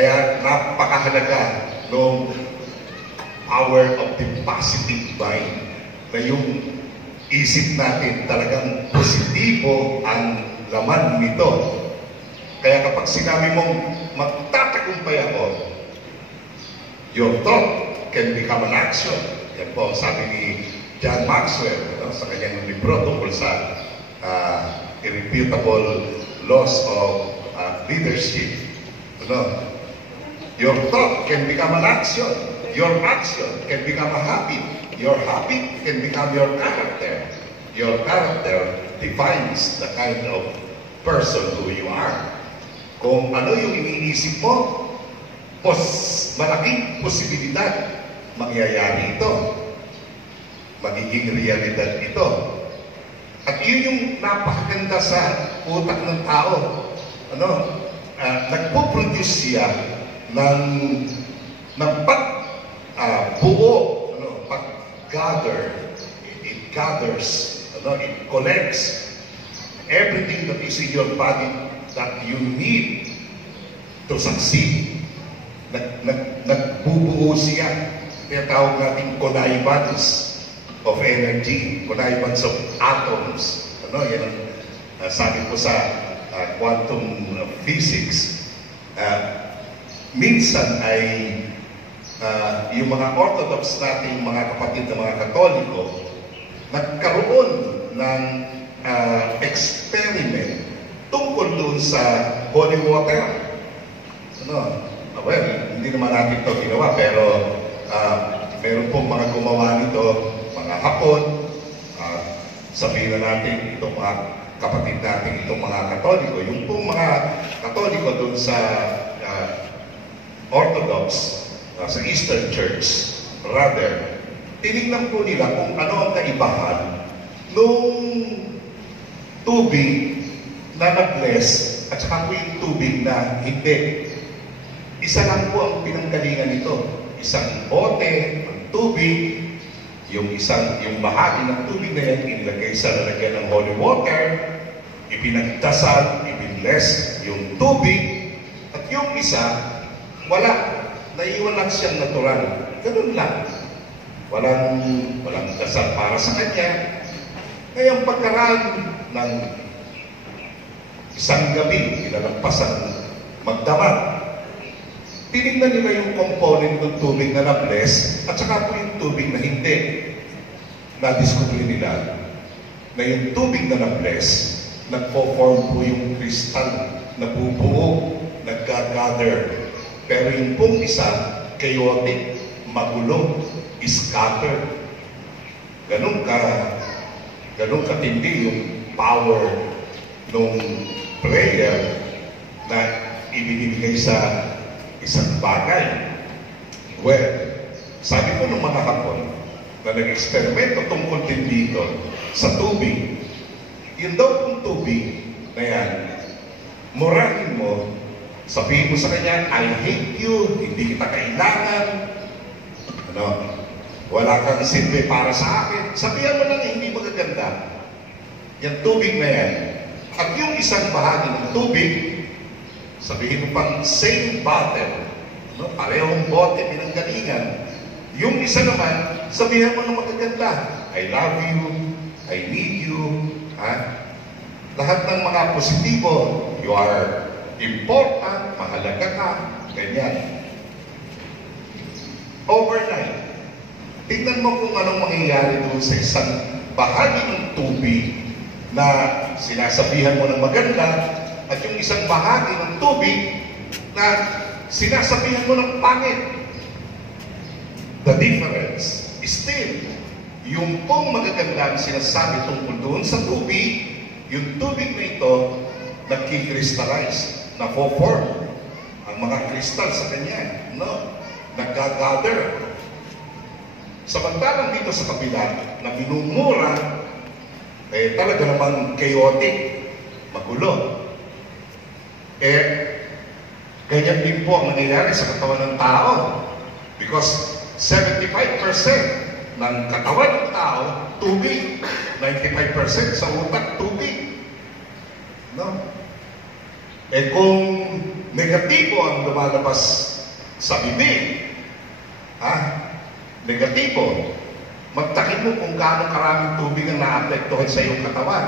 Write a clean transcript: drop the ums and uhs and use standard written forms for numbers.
Kaya napakahalaga ng power of the positive mind, na yung isip natin talagang positibo ang laman nito. Kaya kapag sinabi mong magtatagumpay ako, your thought can become an action. Yan po ang sabi ni John Maxwell, sa kanyang libro tungkol sa irrefutable laws of leadership. Your thought can become an action. Your action can become a habit. Your habit can become your character. Your character defines the kind of person who you are. Kung ano yung iniisip mo, malaking posibilidad mangyayari ito. Magiging realidad ito. At yun yung napakaganda sa utak ng tao. Nagpo-produce siya ng buo, pag-gather. It gathers, it collects everything that is in your body that you need to succeed. Nagbubuo siya. Kaya tawag natin connivance of energy, connivance of atoms. Yan ang sabi ko sa quantum physics. Minsan ay yung mga orthodox nating mga kapatid na mga Katoliko nagkaroon ng experiment tungkol doon sa holy water. Well, hindi naman natin ito ginawa, pero meron pong mga gumawa nito, mga Hapon, sabihin na natin itong mga kapatid natin, itong mga Katoliko. Yung pong mga Katoliko doon sa Orthodox, sa Eastern Church, rather, tinignan po nila kung ano ang kaibahan nung tubig na nag-bless at saka po yung tubig na hindi. Isa lang po ang pinanggalingan nito. Isang bote ng tubig, yung bahagi ng tubig na yan inilagay sa lalagyan ng holy water, ipinagdasal, ipinbless yung tubig, at yung isa, wala. Naiwan lang siyang natural. Ganun lang. Walang dasal para sa kanya. Ngayong pagkaraan ng isang gabi, kinalampasan magdamag, tinignan nila yung component ng tubig na na-bless at saka po yung tubig na hindi. Na-discover nila na yung tubig na na-bless, nagpo-form po yung crystal, nabubuo, nag-gather. Pero yung pong isa, chaotic, magulo, scattered. Ganun katindi yung power ng prayer na ibinibigay sa isang bagay. Well, sabi ko ng mga Hapon na nag-eksperimento tungkol din dito sa tubig, yun daw kung tubig na yan, murahin mo, sabihin mo sa kanya, I hate you, hindi kita kailangan, wala kang silbi para sa akin. Sabihan mo lang hindi magaganda. Yung tubig na yan. At yung isang bahagi ng tubig, sabihin mo pang same bottle, parehong bote, pinanggalingan. Yung isa naman, sabihan mo ng magaganda, I love you, I need you, lahat ng mga positibo, you are important, mahalaga ka, ganyan. Overnight, tignan mo kung anong mangyayari doon sa isang bahagi ng tubig na sinasabihan mo ng maganda at yung isang bahagi ng tubig na sinasabihan mo ng pangit. The difference is still, yung pong magaganda ang sinasabi tungkol doon sa tubig, yung tubig na ito nagkikrystallize, na-form ang mga kristal sa kanya, nag-gather. Samantalang dito sa kabila, na minumura, talaga naman chaotic, magulo. Ganyan din po ang nangyayari sa katawan ng tao. Because 75% ng katawan ng tao, tubig. 95% sa utak, tubig. Kung negatibo ang lumalabas sa bibig, negatibo, magtakin mo kung gaano karaming tubig ang naapektuhan sa iyong katawan.